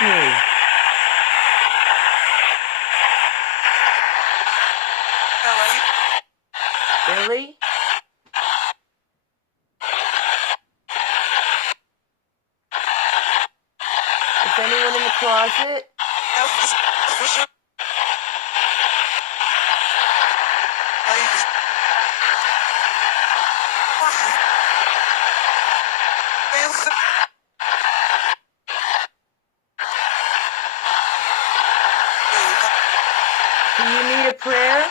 with me? Billy? Is anyone in the closet? Do you need a prayer?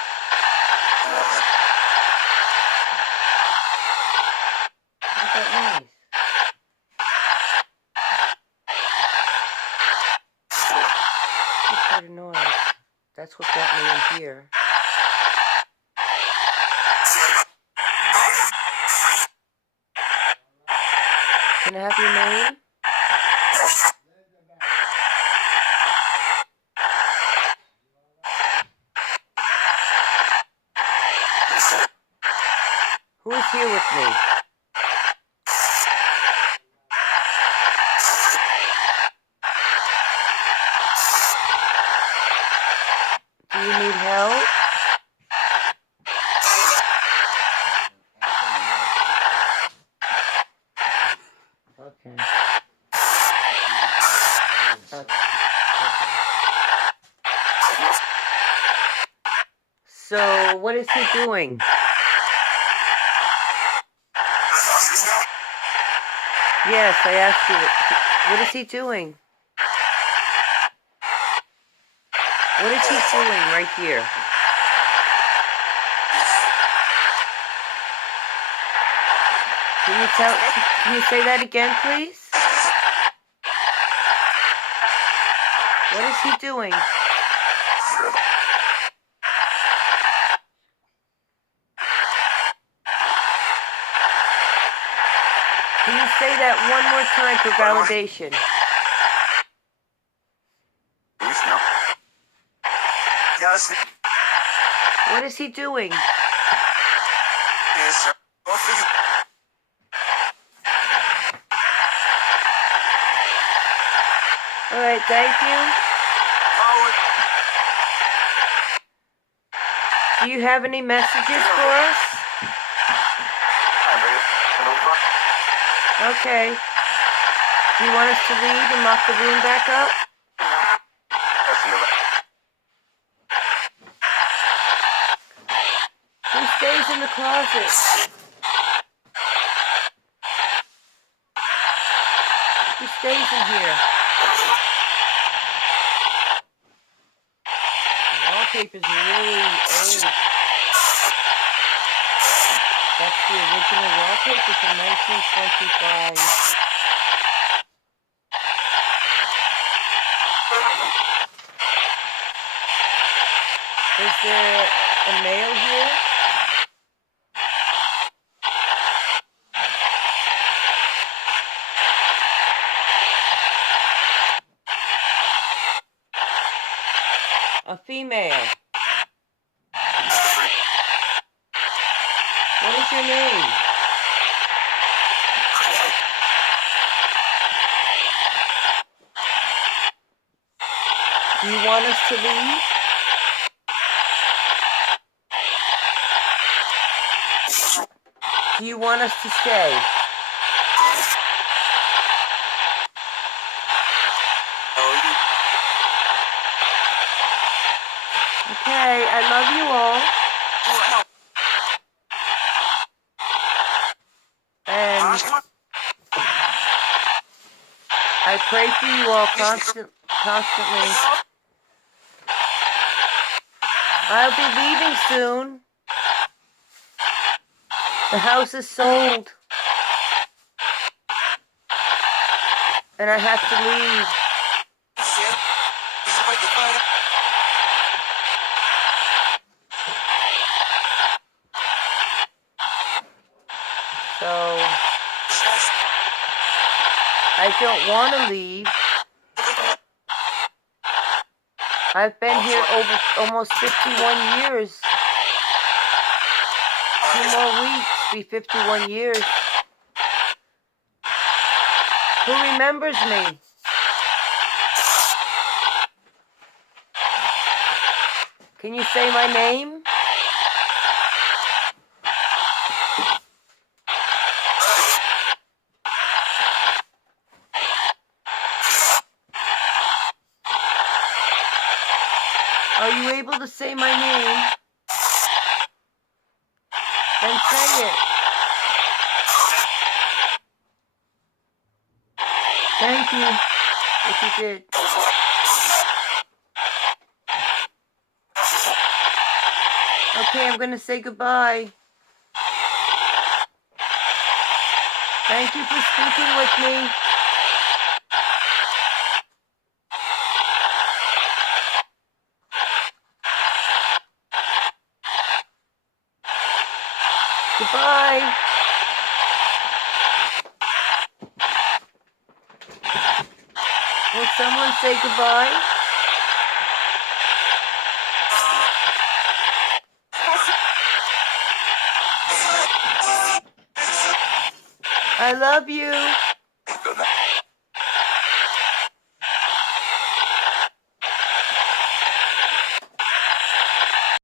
What's that noise? Just heard a noise. That's what got me in here. Can I have your name? Who is here with me? Do you need help? Okay. So, what is he doing? Yes, I asked you. What is he doing? What is he doing right here? Can you say that again, please? What is he doing? Can you say that one more time for validation? What is he doing? All right, thank you. Do you have any messages for us? Okay. Do you want us to leave and lock the room back up? Who stays in the closet? Who stays in here? The wallpaper's really old. That's the original wallpaper from 1925. Is there a mail here? A female. What is your name? Do you want us to leave? Do you want us to stay? Okay, I love you all. And I pray for you all constantly. I'll be leaving soon. The house is sold. And I have to leave. So, I don't want to leave. I've been here over almost 51 years. 2 more weeks, be 51 years. Who remembers me? Can you say my name? Are you able to say my name? Then say it. Thank you, if you did. Okay, I'm gonna say goodbye. Thank you for speaking with me. Goodbye. Will someone say goodbye? I love you.